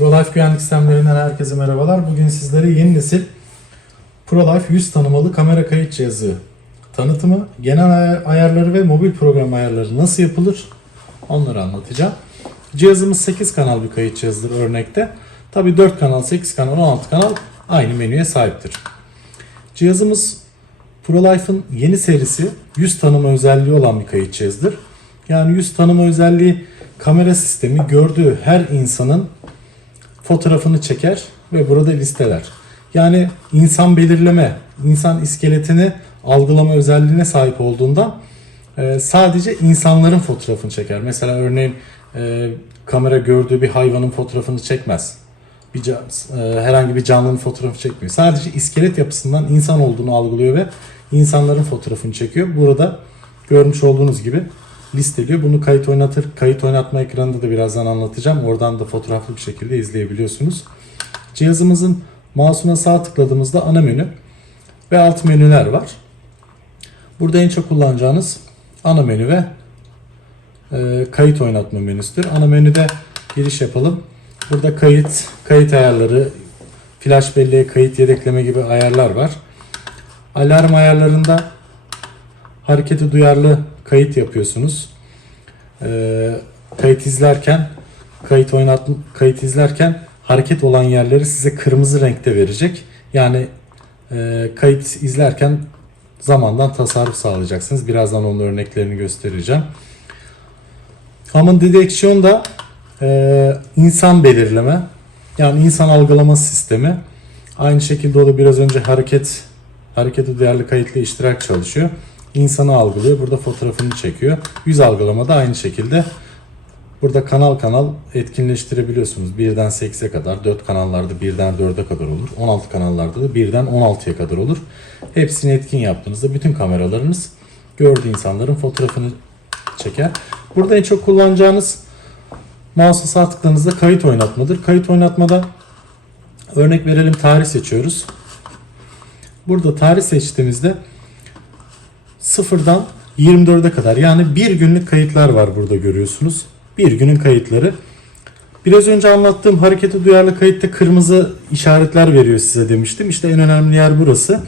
ProLife güvenlik sistemlerinden herkese merhabalar. Bugün sizlere yeni nesil ProLife yüz tanımalı kamera kayıt cihazı tanıtımı, genel ay- ayarları ve mobil program ayarları nasıl yapılır onları anlatacağım. Cihazımız 8 kanal bir kayıt cihazıdır örnekte. Tabi 4 kanal, 8 kanal, 16 kanal aynı menüye sahiptir. Cihazımız ProLife'ın yeni serisi yüz tanıma özelliği olan bir kayıt cihazıdır. Yani yüz tanıma özelliği kamera sistemi gördüğü her insanın fotoğrafını çeker ve burada listeler. Yani insan belirleme, insan iskeletini algılama özelliğine sahip olduğundan e, sadece insanların fotoğrafını çeker. Mesela örneğin e, kamera gördüğü bir hayvanın fotoğrafını çekmez. Bir ca- e, herhangi bir canlının fotoğrafını çekmiyor. Sadece iskelet yapısından insan olduğunu algılıyor ve insanların fotoğrafını çekiyor. Burada görmüş olduğunuz gibi listeliyor. Bunu kayıt oynatır, kayıt oynatma ekranında da birazdan anlatacağım. Oradan da fotoğraflı bir şekilde izleyebiliyorsunuz. Cihazımızın mouse'una sağ tıkladığımızda ana menü ve alt menüler var. Burada en çok kullanacağınız ana menü ve e, kayıt oynatma menüsüdür. Ana menüde giriş yapalım. Burada kayıt, kayıt ayarları, flash belleğe kayıt yedekleme gibi ayarlar var. Alarm ayarlarında harekete duyarlı kayıt yapıyorsunuz. Ee, kayıt izlerken kayıt oynat kayıt izlerken hareket olan yerleri size kırmızı renkte verecek. Yani e, kayıt izlerken zamandan tasarruf sağlayacaksınız. Birazdan onun örneklerini göstereceğim. Common Detection da e, insan belirleme. Yani insan algılama sistemi. Aynı şekilde o da biraz önce hareket harekete duyarlı kayıtlı iştirak çalışıyor. İnsanı algılıyor. Burada fotoğrafını çekiyor. Yüz algılama da aynı şekilde. Burada kanal kanal etkinleştirebiliyorsunuz. 1'den 8'e kadar, 4 kanallarda 1'den 4'e kadar olur. 16 kanallarda da 1'den 16'ya kadar olur. Hepsini etkin yaptığınızda bütün kameralarınız gördüğü insanların fotoğrafını çeker. Burada en çok kullanacağınız mouse'a sağ tıkladığınızda kayıt oynatmadır. Kayıt oynatmada örnek verelim tarih seçiyoruz. Burada tarih seçtiğimizde sıfırdan 24'e kadar yani bir günlük kayıtlar var burada görüyorsunuz. Bir günün kayıtları. Biraz önce anlattığım harekete duyarlı kayıtta kırmızı işaretler veriyor size demiştim. İşte en önemli yer burası.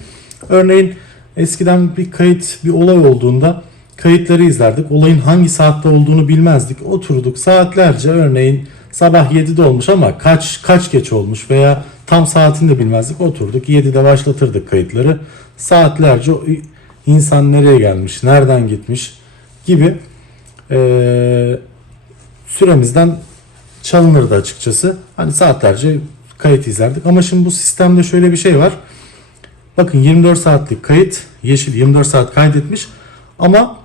Örneğin eskiden bir kayıt, bir olay olduğunda kayıtları izlerdik. Olayın hangi saatte olduğunu bilmezdik. Oturduk saatlerce örneğin sabah 7'de olmuş ama kaç kaç geç olmuş veya tam saatini de bilmezdik. Oturduk 7'de başlatırdık kayıtları. Saatlerce insan nereye gelmiş, nereden gitmiş gibi eee, süremizden çalınırdı açıkçası. Hani saatlerce kayıt izlerdik. Ama şimdi bu sistemde şöyle bir şey var. Bakın 24 saatlik kayıt, yeşil 24 saat kaydetmiş ama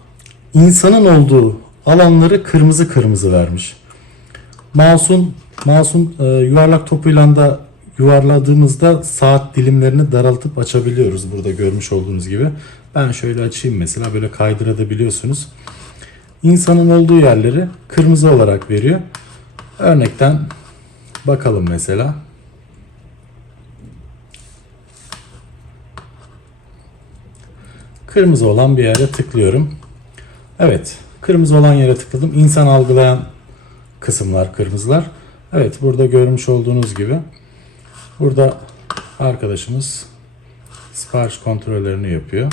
insanın olduğu alanları kırmızı kırmızı vermiş. Mouse'un mouse'un e, yuvarlak topuyla da yuvarladığımızda saat dilimlerini daraltıp açabiliyoruz burada görmüş olduğunuz gibi. Ben şöyle açayım mesela böyle kaydırabiliyorsunuz. İnsanın olduğu yerleri kırmızı olarak veriyor. Örnekten bakalım mesela. Kırmızı olan bir yere tıklıyorum. Evet, kırmızı olan yere tıkladım. İnsan algılayan kısımlar kırmızılar. Evet, burada görmüş olduğunuz gibi burada arkadaşımız sipariş kontrollerini yapıyor.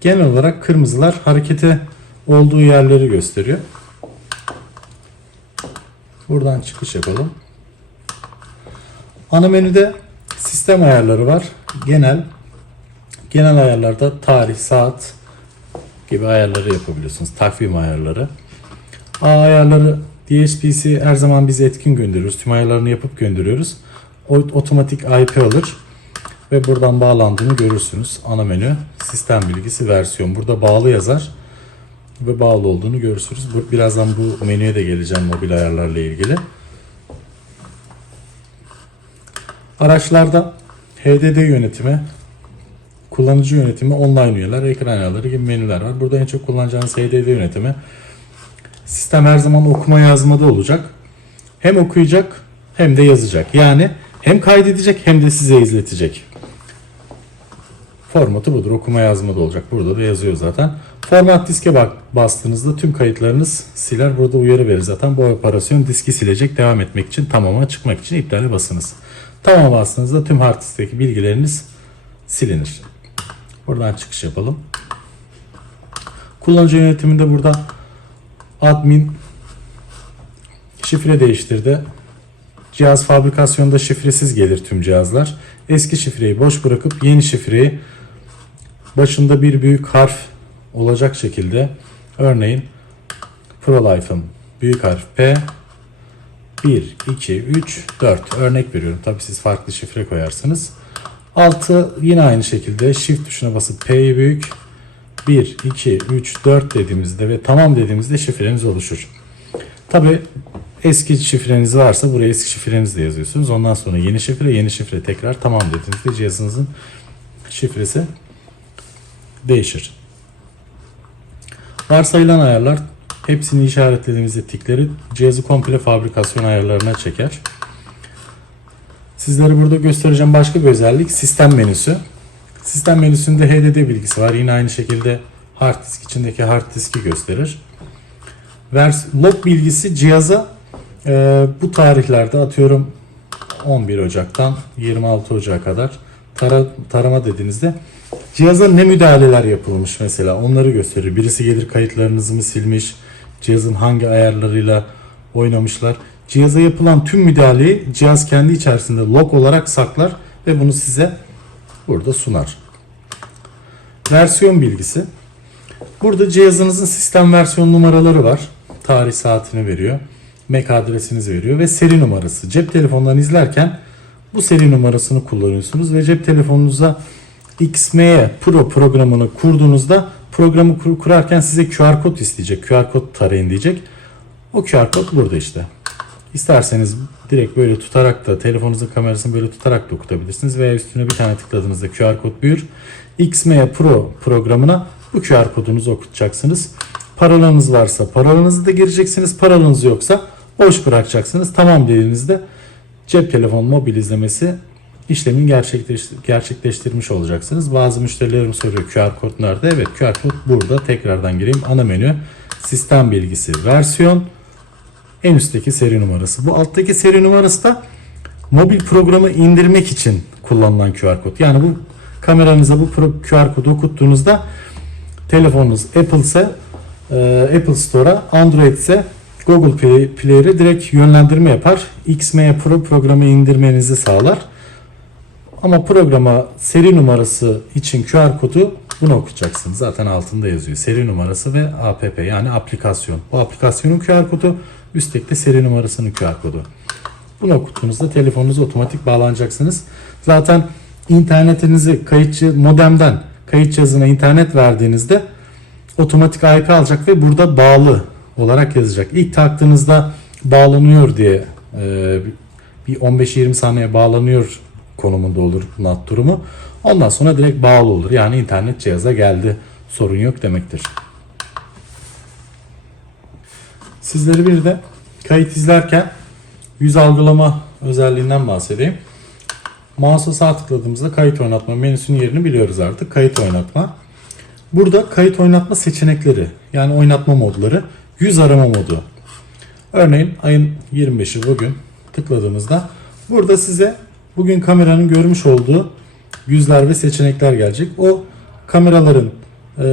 Genel olarak kırmızılar harekete olduğu yerleri gösteriyor. Buradan çıkış yapalım. Ana menüde sistem ayarları var. Genel genel ayarlarda tarih, saat gibi ayarları yapabiliyorsunuz. Takvim ayarları. A ayarları DSP'si her zaman biz etkin gönderiyoruz. Tüm ayarlarını yapıp gönderiyoruz. O otomatik IP alır ve buradan bağlandığını görürsünüz. Ana menü, sistem bilgisi, versiyon. Burada bağlı yazar ve bağlı olduğunu görürsünüz. Birazdan bu menüye de geleceğim mobil ayarlarla ilgili. Araçlarda HDD yönetimi, kullanıcı yönetimi, online üyeler, ekran ayarları gibi menüler var. Burada en çok kullanacağınız HDD yönetimi. Sistem her zaman okuma yazmada olacak. Hem okuyacak hem de yazacak. Yani hem kaydedecek hem de size izletecek. Formatı budur. Okuma yazma da olacak. Burada da yazıyor zaten. Format diske bak bastığınızda tüm kayıtlarınız siler. Burada uyarı verir zaten. Bu operasyon diski silecek. Devam etmek için tamama çıkmak için iptale basınız. Tamam bastığınızda tüm hard diskteki bilgileriniz silinir. Buradan çıkış yapalım. Kullanıcı yönetiminde burada admin şifre değiştirdi. Cihaz fabrikasyonda şifresiz gelir tüm cihazlar. Eski şifreyi boş bırakıp yeni şifreyi başında bir büyük harf olacak şekilde örneğin ProLife'ın büyük harf P 1, 2, 3, 4 örnek veriyorum. Tabi siz farklı şifre koyarsınız. Altı yine aynı şekilde shift tuşuna basıp P'yi büyük 1, 2, 3, 4 dediğimizde ve tamam dediğimizde şifreniz oluşur. Tabi eski şifreniz varsa buraya eski şifrenizi de yazıyorsunuz. Ondan sonra yeni şifre, yeni şifre tekrar tamam dediğinizde cihazınızın şifresi değişir. Varsayılan ayarlar hepsini işaretlediğimizde tikleri cihazı komple fabrikasyon ayarlarına çeker. Sizlere burada göstereceğim başka bir özellik sistem menüsü. Sistem menüsünde HDD bilgisi var. Yine aynı şekilde hard disk içindeki hard diski gösterir. Vers log bilgisi cihaza e, bu tarihlerde atıyorum 11 Ocak'tan 26 Ocak'a kadar tara, tarama dediğinizde cihaza ne müdahaleler yapılmış mesela onları gösterir. Birisi gelir kayıtlarınızı mı silmiş, cihazın hangi ayarlarıyla oynamışlar. Cihaza yapılan tüm müdahaleyi cihaz kendi içerisinde log olarak saklar ve bunu size burada sunar. Versiyon bilgisi. Burada cihazınızın sistem versiyon numaraları var. Tarih saatini veriyor. MAC adresinizi veriyor ve seri numarası. Cep telefonundan izlerken bu seri numarasını kullanıyorsunuz ve cep telefonunuza XME Pro programını kurduğunuzda programı kur- kurarken size QR kod isteyecek. QR kod tarayın diyecek. O QR kod burada işte. İsterseniz direkt böyle tutarak da telefonunuzun kamerasını böyle tutarak da okutabilirsiniz veya üstüne bir tane tıkladığınızda QR kod büyür. XME Pro programına bu QR kodunuzu okutacaksınız. Paralarınız varsa paralarınızı da gireceksiniz. Paralarınız yoksa boş bırakacaksınız. Tamam dediğinizde cep telefon mobil izlemesi işlemin gerçekleş, gerçekleştirmiş olacaksınız. Bazı müşterilerim soruyor QR kod nerede? Evet QR kod burada. Tekrardan gireyim. Ana menü, sistem bilgisi, versiyon, en üstteki seri numarası. Bu alttaki seri numarası da mobil programı indirmek için kullanılan QR kod. Yani bu kameranıza bu QR kodu okuttuğunuzda telefonunuz Apple ise e, Apple Store'a, Android ise Google Play, Play'e direkt yönlendirme yapar. XME Pro programı indirmenizi sağlar. Ama programa seri numarası için QR kodu bunu okutacaksınız. Zaten altında yazıyor. Seri numarası ve app yani aplikasyon. Bu aplikasyonun QR kodu, üstteki de seri numarasının QR kodu. Bunu okuttuğunuzda telefonunuza otomatik bağlanacaksınız. Zaten internetinizi kayıtçı modemden kayıt cihazına internet verdiğinizde otomatik IP alacak ve burada bağlı olarak yazacak. İlk taktığınızda bağlanıyor diye e, bir 15-20 saniye bağlanıyor konumunda olur NAT durumu. Ondan sonra direkt bağlı olur. Yani internet cihaza geldi. Sorun yok demektir. Sizlere bir de kayıt izlerken yüz algılama özelliğinden bahsedeyim. Mouse'a sağ tıkladığımızda kayıt oynatma menüsünün yerini biliyoruz artık. Kayıt oynatma. Burada kayıt oynatma seçenekleri yani oynatma modları yüz arama modu. Örneğin ayın 25'i bugün tıkladığımızda burada size bugün kameranın görmüş olduğu yüzler ve seçenekler gelecek. O kameraların e,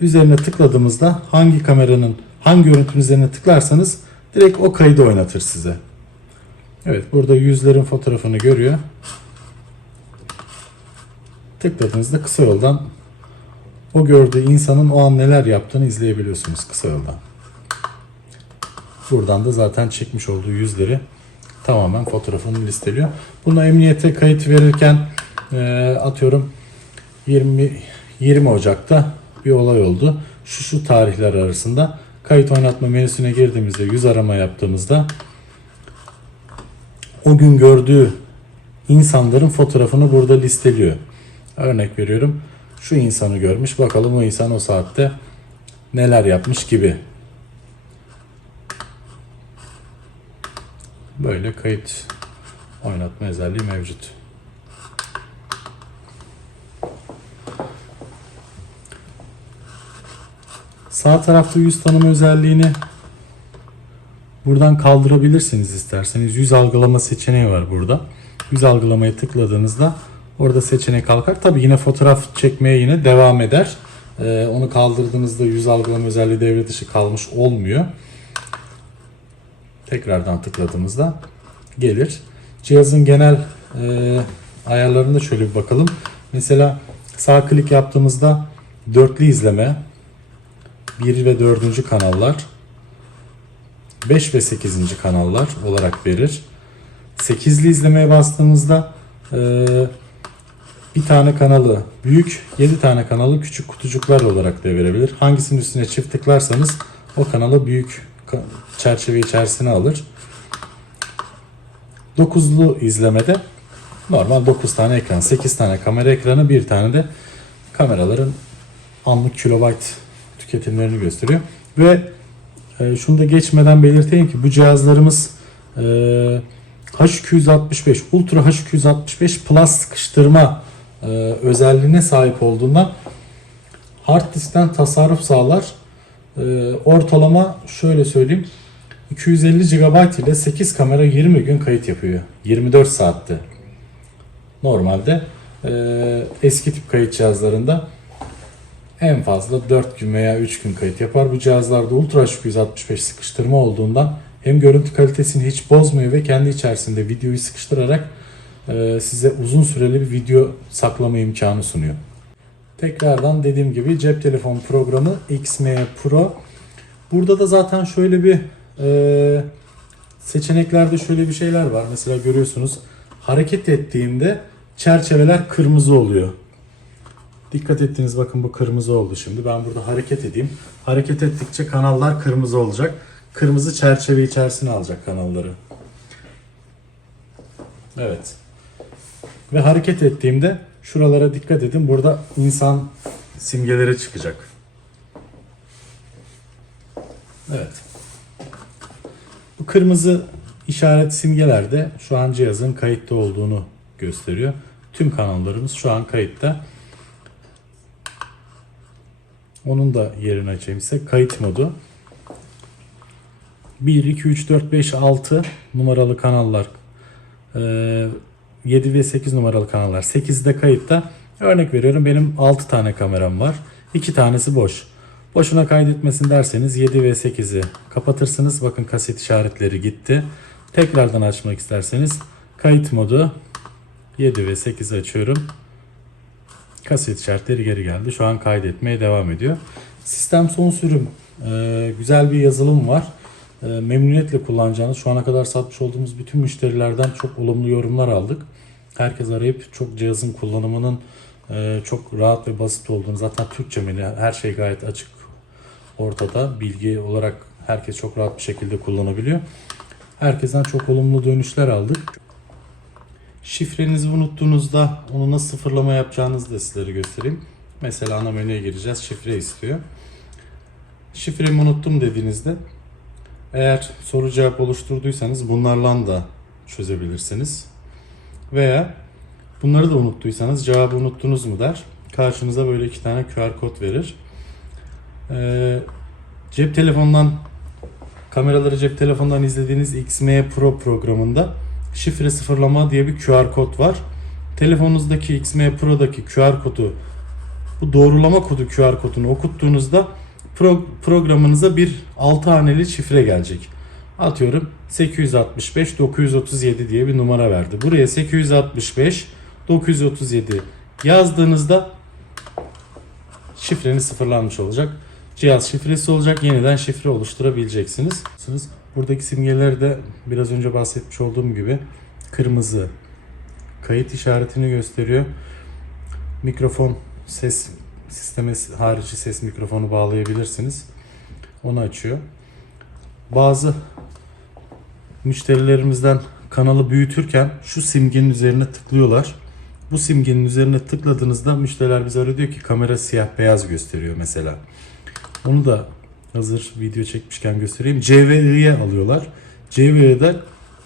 üzerine tıkladığımızda hangi kameranın hangi görüntünün üzerine tıklarsanız direkt o kaydı oynatır size. Evet burada yüzlerin fotoğrafını görüyor. Tıkladığınızda kısa yoldan o gördüğü insanın o an neler yaptığını izleyebiliyorsunuz kısa yoldan. Buradan da zaten çekmiş olduğu yüzleri tamamen fotoğrafını listeliyor. Bunu emniyete kayıt verirken e, atıyorum 20 20 Ocak'ta bir olay oldu. Şu şu tarihler arasında kayıt oynatma menüsüne girdiğimizde yüz arama yaptığımızda o gün gördüğü insanların fotoğrafını burada listeliyor. Örnek veriyorum. Şu insanı görmüş. Bakalım o insan o saatte neler yapmış gibi. böyle kayıt oynatma özelliği mevcut. Sağ tarafta yüz tanıma özelliğini buradan kaldırabilirsiniz isterseniz. Yüz algılama seçeneği var burada. Yüz algılamaya tıkladığınızda orada seçenek kalkar. Tabi yine fotoğraf çekmeye yine devam eder. Ee, onu kaldırdığınızda yüz algılama özelliği devre dışı kalmış olmuyor. Tekrardan tıkladığımızda gelir. Cihazın genel e, ayarlarında şöyle bir bakalım. Mesela sağ klik yaptığımızda dörtlü izleme, 1 ve 4. kanallar, 5 ve 8. kanallar olarak verir. 8'li izlemeye bastığımızda e, bir tane kanalı büyük, 7 tane kanalı küçük kutucuklar olarak da verebilir. Hangisinin üstüne çift tıklarsanız o kanalı büyük çerçeve içerisine alır. 9'lu izlemede normal 9 tane ekran, 8 tane kamera ekranı, bir tane de kameraların anlık kilobayt tüketimlerini gösteriyor. Ve e, şunu da geçmeden belirteyim ki bu cihazlarımız e, H265 Ultra H265 Plus sıkıştırma e, özelliğine sahip olduğundan hard diskten tasarruf sağlar. E, ortalama şöyle söyleyeyim 250 GB ile 8 kamera 20 gün kayıt yapıyor. 24 saatte. Normalde e, eski tip kayıt cihazlarında en fazla 4 gün veya 3 gün kayıt yapar. Bu cihazlarda Ultra H265 sıkıştırma olduğundan hem görüntü kalitesini hiç bozmuyor ve kendi içerisinde videoyu sıkıştırarak e, size uzun süreli bir video saklama imkanı sunuyor. Tekrardan dediğim gibi cep telefon programı XME Pro. Burada da zaten şöyle bir e, seçeneklerde şöyle bir şeyler var. Mesela görüyorsunuz hareket ettiğimde çerçeveler kırmızı oluyor. Dikkat ettiğiniz bakın bu kırmızı oldu şimdi. Ben burada hareket edeyim. Hareket ettikçe kanallar kırmızı olacak. Kırmızı çerçeve içerisine alacak kanalları. Evet. Ve hareket ettiğimde şuralara dikkat edin. Burada insan simgeleri çıkacak. Evet. Bu kırmızı işaret simgeler de şu an cihazın kayıtta olduğunu gösteriyor. Tüm kanallarımız şu an kayıtta. Onun da yerini açayım size. Kayıt modu. 1, 2, 3, 4, 5, 6 numaralı kanallar. Ee, 7 ve 8 numaralı kanallar. 8'de kayıtta. Örnek veriyorum benim 6 tane kameram var. 2 tanesi boş. Boşuna kaydetmesin derseniz 7 ve 8'i kapatırsınız. Bakın kaset işaretleri gitti. Tekrardan açmak isterseniz kayıt modu 7 ve 8'i açıyorum. Kaset işaretleri geri geldi. Şu an kaydetmeye devam ediyor. Sistem son sürüm. Ee, güzel bir yazılım var. Ee, memnuniyetle kullanacağınız, şu ana kadar satmış olduğumuz bütün müşterilerden çok olumlu yorumlar aldık. Herkes arayıp çok cihazın kullanımının e, çok rahat ve basit olduğunu, zaten Türkçe menü, her şey gayet açık ortada. Bilgi olarak herkes çok rahat bir şekilde kullanabiliyor. Herkesten çok olumlu dönüşler aldık. Şifrenizi unuttuğunuzda onu nasıl sıfırlama yapacağınızı da sizlere göstereyim. Mesela ana menüye gireceğiz. Şifre istiyor. Şifremi unuttum dediğinizde eğer soru cevap oluşturduysanız bunlarla da çözebilirsiniz. Veya bunları da unuttuysanız cevabı unuttunuz mu der. Karşınıza böyle iki tane QR kod verir. Ee, cep telefonundan kameraları cep telefonundan izlediğiniz XME Pro programında şifre sıfırlama diye bir QR kod var. Telefonunuzdaki XME Pro'daki QR kodu bu doğrulama kodu QR kodunu okuttuğunuzda pro- programınıza bir 6 haneli şifre gelecek. Atıyorum 865 937 diye bir numara verdi. Buraya 865 937 yazdığınızda şifreniz sıfırlanmış olacak. Cihaz şifresi olacak. Yeniden şifre oluşturabileceksiniz. Buradaki simgeleri de biraz önce bahsetmiş olduğum gibi kırmızı kayıt işaretini gösteriyor. Mikrofon ses sisteme harici ses mikrofonu bağlayabilirsiniz. Onu açıyor. Bazı müşterilerimizden kanalı büyütürken şu simgenin üzerine tıklıyorlar. Bu simgenin üzerine tıkladığınızda müşteriler bize arıyor diyor ki kamera siyah beyaz gösteriyor mesela. Onu da hazır video çekmişken göstereyim. C ve I'ye alıyorlar. C ve I'de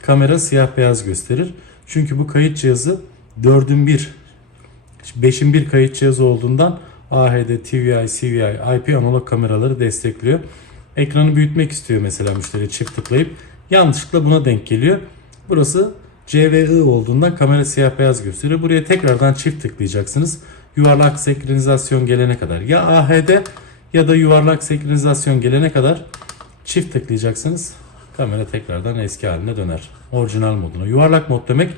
kamera siyah beyaz gösterir. Çünkü bu kayıt cihazı 4'ün 1 5'in 1 kayıt cihazı olduğundan AHD, TVI, CVI, IP analog kameraları destekliyor. Ekranı büyütmek istiyor mesela müşteri çift tıklayıp yanlışlıkla buna denk geliyor. Burası CVI olduğundan kamera siyah beyaz gösteriyor. Buraya tekrardan çift tıklayacaksınız. Yuvarlak senkronizasyon gelene kadar ya AHD ya da yuvarlak senkronizasyon gelene kadar çift tıklayacaksınız. Kamera tekrardan eski haline döner. Orijinal moduna. Yuvarlak mod demek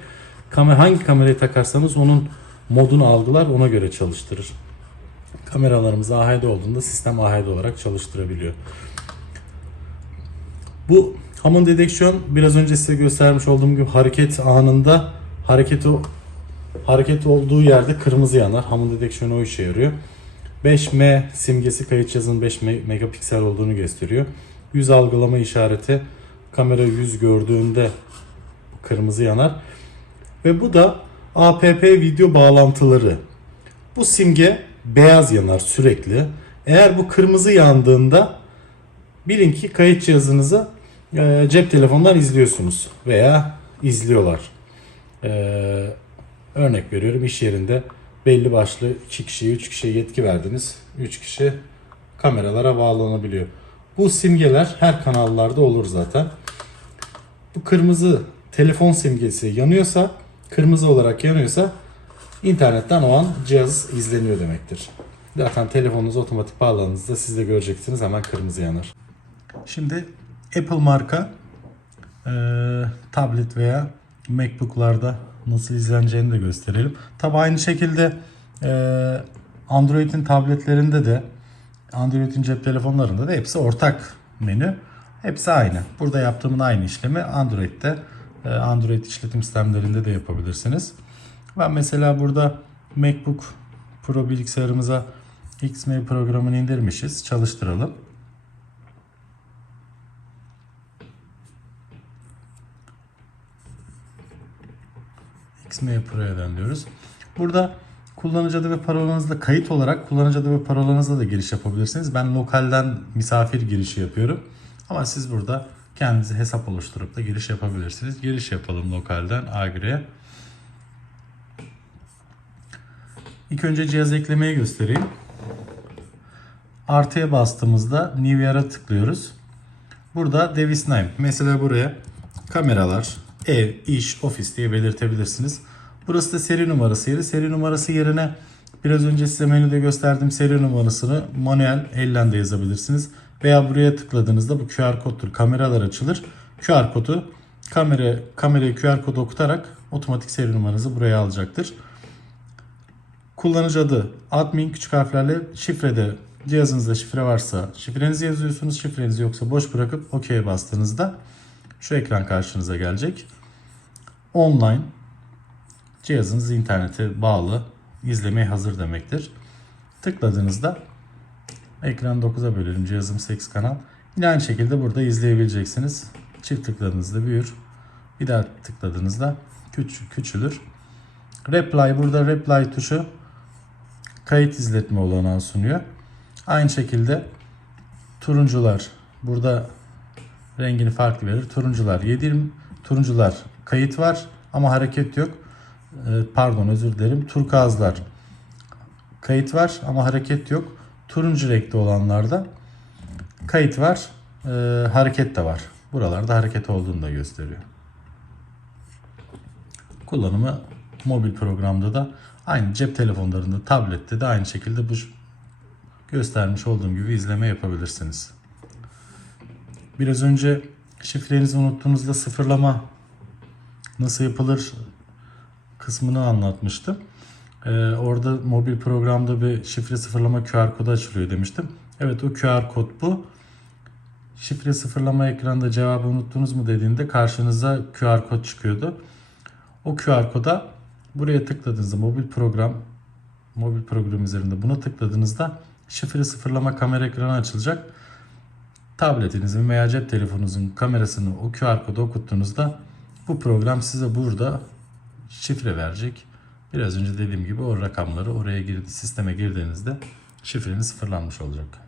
hangi kamerayı takarsanız onun modunu algılar ona göre çalıştırır. Kameralarımız AHD olduğunda sistem AHD olarak çalıştırabiliyor. Bu Hamon dedeksiyon biraz önce size göstermiş olduğum gibi hareket anında hareket o hareket olduğu yerde kırmızı yanar. Hamon dedeksiyonu o işe yarıyor. 5M simgesi kayıt cihazının 5 me- megapiksel olduğunu gösteriyor. Yüz algılama işareti kamera yüz gördüğünde kırmızı yanar. Ve bu da APP video bağlantıları. Bu simge beyaz yanar sürekli. Eğer bu kırmızı yandığında bilin ki kayıt cihazınızı e, cep telefonundan izliyorsunuz veya izliyorlar. E, örnek veriyorum iş yerinde belli başlı 2 kişiye 3 kişiye yetki verdiniz. 3 kişi kameralara bağlanabiliyor. Bu simgeler her kanallarda olur zaten. Bu kırmızı telefon simgesi yanıyorsa, kırmızı olarak yanıyorsa internetten o an cihaz izleniyor demektir. Zaten telefonunuz otomatik bağlandığınızda siz de göreceksiniz hemen kırmızı yanar. Şimdi Apple marka e, tablet veya MacBook'larda nasıl izleneceğini de gösterelim. Tabi aynı şekilde e, Android'in tabletlerinde de Android'in cep telefonlarında da hepsi ortak menü. Hepsi aynı. Burada yaptığımın aynı işlemi Android'de e, Android işletim sistemlerinde de yapabilirsiniz. Ben mesela burada MacBook Pro bilgisayarımıza XMAI programını indirmişiz. Çalıştıralım. XMAI Pro'ya dönüyoruz. Burada kullanıcı adı ve parolanızda kayıt olarak kullanıcı adı ve parolanızla da giriş yapabilirsiniz. Ben lokalden misafir girişi yapıyorum. Ama siz burada kendinize hesap oluşturup da giriş yapabilirsiniz. Giriş yapalım lokalden Agri'ye. İlk önce cihaz eklemeyi göstereyim. Artıya bastığımızda New Year'a tıklıyoruz. Burada Device Name. Mesela buraya kameralar, ev, iş, ofis diye belirtebilirsiniz. Burası da seri numarası yeri. Seri numarası yerine biraz önce size menüde gösterdiğim seri numarasını manuel elle de yazabilirsiniz. Veya buraya tıkladığınızda bu QR kodtur. Kameralar açılır. QR kodu kamera kamerayı QR kodu okutarak otomatik seri numaranızı buraya alacaktır. Kullanıcı adı admin küçük harflerle şifrede cihazınızda şifre varsa şifrenizi yazıyorsunuz. Şifreniz yoksa boş bırakıp OK'ye bastığınızda şu ekran karşınıza gelecek. Online cihazınız internete bağlı izlemeye hazır demektir. Tıkladığınızda ekran 9'a bölelim cihazım 8 kanal. Yine aynı şekilde burada izleyebileceksiniz. Çift tıkladığınızda büyür. Bir daha tıkladığınızda küç küçülür. Reply burada reply tuşu kayıt izletme olanağı sunuyor. Aynı şekilde turuncular burada rengini farklı verir. Turuncular 7 turuncular kayıt var ama hareket yok. Ee, Pardon özür dilerim. Turkuazlar kayıt var ama hareket yok. Turuncu renkli olanlarda kayıt var, e, hareket de var. Buralarda hareket olduğunu da gösteriyor. Kullanımı mobil programda da aynı cep telefonlarında, tablette de aynı şekilde bu göstermiş olduğum gibi izleme yapabilirsiniz. Biraz önce şifrenizi unuttuğunuzda sıfırlama nasıl yapılır kısmını anlatmıştım. Ee, orada mobil programda bir şifre sıfırlama QR kodu açılıyor demiştim. Evet o QR kod bu. Şifre sıfırlama ekranında cevabı unuttunuz mu dediğinde karşınıza QR kod çıkıyordu. O QR koda buraya tıkladığınızda mobil program mobil program üzerinde buna tıkladığınızda şifre sıfırlama kamera ekranı açılacak. Tabletinizin veya cep telefonunuzun kamerasını o QR kodu okuttuğunuzda bu program size burada şifre verecek. Biraz önce dediğim gibi o rakamları oraya girdi, sisteme girdiğinizde şifreniz sıfırlanmış olacak.